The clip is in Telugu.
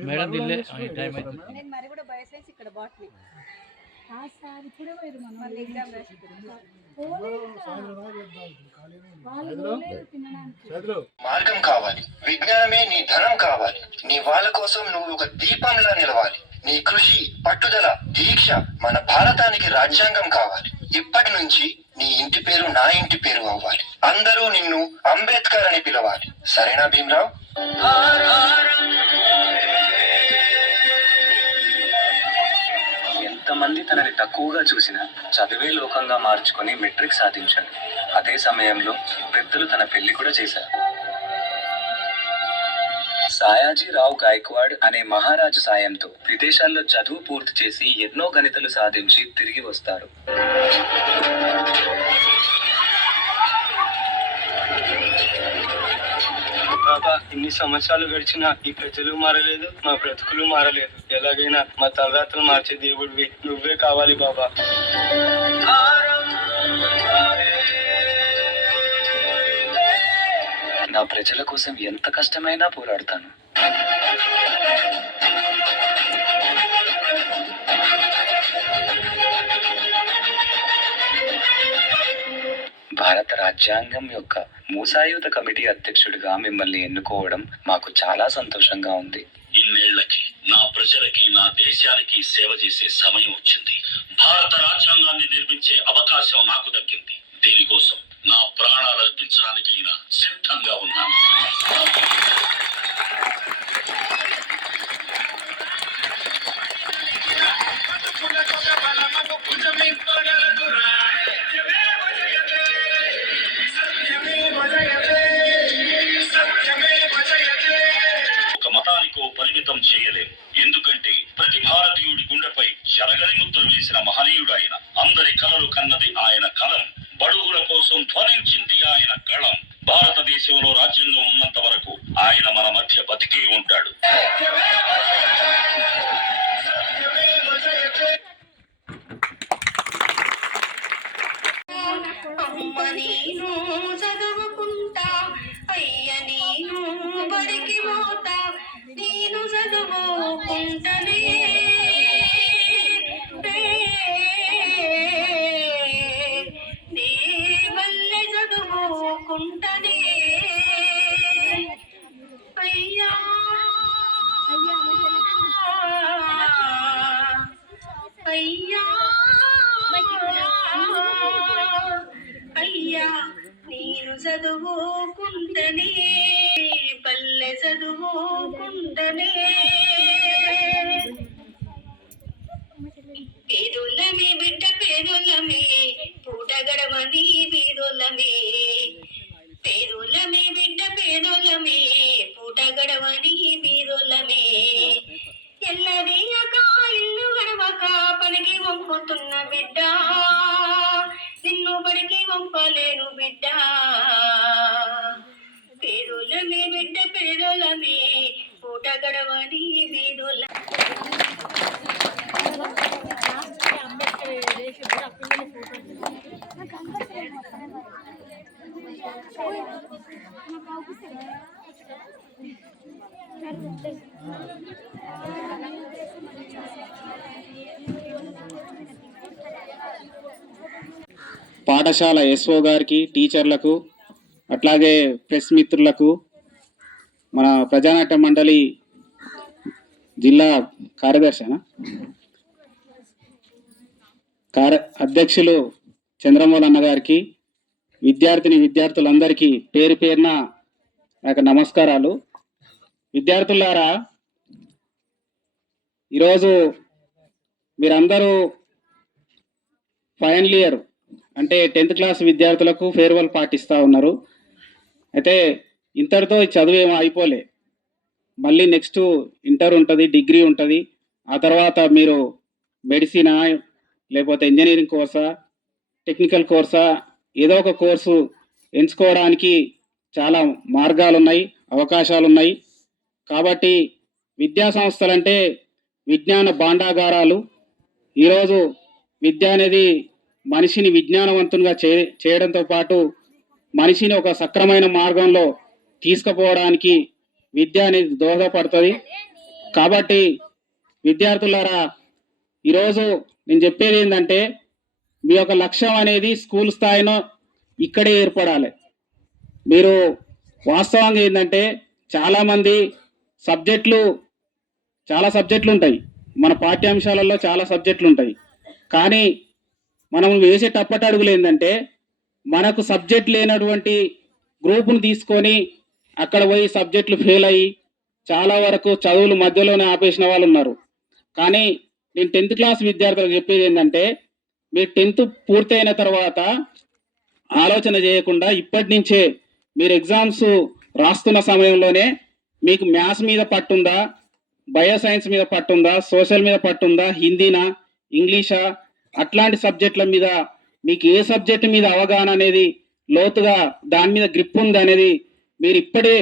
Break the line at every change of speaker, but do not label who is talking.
మేడం దిల్లే టైం అయితే
నేను మరి కూడా బయసేసి ఇక్కడ బాట్ని
సార్ ఇప్పుడే పోయేది మనం
మళ్ళీ ఎగ్జామ్ రాసి
వాళ్ళు పోలేదు తినడానికి.
మార్గం కావాలి. విజ్ఞానమే నీ ధనం కావాలి. నీ వాళ్ళ కోసం నువ్వు ఒక దీపంలా నిలవాలి. నీ కృషి పట్టుదల దీక్ష మన భారతానికి రాజ్యాంగం కావాలి. ఇప్పటి నుంచి నీ ఇంటి పేరు నా ఇంటి పేరు అవ్వాలి. అందరూ నిన్ను అంబేద్కర్ అని పిలవాలి. సరేనా భీమరావు?
ఎంతమంది తనని తక్కువగా చూసినా చదివే లోకంగా మార్చుకొని మెట్రిక్ సాధించాడు అదే సమయంలో పెద్దలు తన పెళ్ళి కూడా చేశారు. సాయాజీరావు గాయక్వాడ్ అనే మహారాజు సాయంతో విదేశాల్లో చదువు పూర్తి చేసి ఎన్నో గణితలు సాధించి తిరిగి వస్తారు.
బాబా ఇన్ని సంవత్సరాలు గడిచినా ఈ ప్రజలు మారలేదు మా బ్రతుకులు మారలేదు. ఎలాగైనా మా తలరాత్రులు మార్చే దేవుడివి నువ్వే కావాలి బాబా.
నా ప్రజల కోసం ఎంత కష్టమైనా పోరాడతాను. భారత రాజ్యాంగం యొక్క మూసాయుధ కమిటీ అధ్యక్షుడిగా మిమ్మల్ని ఎన్నుకోవడం మాకు చాలా సంతోషంగా ఉంది.
ఇన్నేళ్ళకి నా ప్రజలకి నా దేశానికి సేవ చేసే సమయం వచ్చింది. భారత రాజ్యాంగాన్ని నిర్మించే అవకాశం నాకు దక్కింది. దీనికోసం నా ప్రాణ ముద్ర వేసిన మహనీయుడు ఆయన అందరి కలలు కన్నది ఆయన కలం బడుగుల కోసం ధ్వనించింది ఆయన కళం భారతదేశంలో రాజ్యాంగం ఉన్నంత వరకు ఆయన మన మధ్య బతికే ఉంటాడు.
నేను చదువుకుంటనే పల్లె చదువుకుంటనే. పేదోళ్ళమే బిడ్డ పేదోళ్ళమే పూట గడవని పేదోళ్ళమే. పేదోళ్ళమే బిడ్డ పేదోళ్ళమే పూట గడవని పేదోళ్ళమే. ఎల్లవేయక ఇల్లు గడవక పనికి వంపుతున్న బిడ్డ. నిన్ను బడికి వంప గడవని
పాఠశాల ఎస్ఓ గారికి టీచర్లకు అట్లాగే ప్రెస్ మిత్రులకు మన ప్రజానాట్య మండలి జిల్లా కార్యదర్శినా? కార్య అధ్యక్షులు చంద్రమౌళి అన్నగారికి విద్యార్థిని విద్యార్థులందరికీ పేరు పేరున నాకు యొక్క నమస్కారాలు. విద్యార్థులారా ఈరోజు మీరందరూ ఫైనల్ ఇయర్ అంటే టెన్త్ క్లాస్ విద్యార్థులకు ఫేర్వెల్ పాటిస్తూ ఉన్నారు. అయితే ఇంతటితో చదువు ఏమో అయిపోలే మళ్ళీ నెక్స్ట్ ఇంటర్ ఉంటుంది డిగ్రీ ఉంటుంది. ఆ తర్వాత మీరు మెడిసినా లేకపోతే ఇంజనీరింగ్ కోర్సా టెక్నికల్ కోర్సా ఏదో ఒక కోర్సు ఎంచుకోవడానికి చాలా మార్గాలు ఉన్నాయి అవకాశాలు ఉన్నాయి కాబట్టి విద్యా సంస్థలంటే విజ్ఞాన భాండాగారాలు. ఈరోజు విద్య అనేది మనిషిని విజ్ఞానవంతునిగా చే చేయడంతో పాటు మనిషిని ఒక సక్రమైన మార్గంలో తీసుకుపోవడానికి విద్య అనేది దోహదపడుతుంది. కాబట్టి విద్యార్థులారా ఈరోజు నేను చెప్పేది ఏంటంటే మీ యొక్క లక్ష్యం అనేది స్కూల్ స్థాయిలో ఇక్కడే ఏర్పడాలి. మీరు వాస్తవంగా ఏంటంటే చాలామంది సబ్జెక్టులు చాలా సబ్జెక్టులు ఉంటాయి. మన పాఠ్యాంశాలలో చాలా సబ్జెక్టులు ఉంటాయి. కానీ మనం వేసే టప్పటడుగులు ఏంటంటే మనకు సబ్జెక్ట్ లేనటువంటి గ్రూపును తీసుకొని అక్కడ పోయి సబ్జెక్టులు ఫెయిల్ అయ్యి చాలా వరకు చదువులు మధ్యలోనే ఆపేసిన వాళ్ళు ఉన్నారు. కానీ నేను టెన్త్ క్లాస్ విద్యార్థులకు చెప్పేది ఏంటంటే మీరు టెన్త్ పూర్తయిన తర్వాత ఆలోచన చేయకుండా ఇప్పటి నుంచే మీరు ఎగ్జామ్స్ రాస్తున్న సమయంలోనే మీకు మ్యాథ్స్ మీద పట్టుందా బయో సైన్స్ మీద పట్టుందా సోషల్ మీద పట్టుందా హిందీనా ఇంగ్లీషా అట్లాంటి సబ్జెక్టుల మీద మీకు ఏ సబ్జెక్ట్ మీద అవగాహన అనేది లోతుగా దాని మీద గ్రిప్ ఉంది అనేది మీరు ఇప్పుడే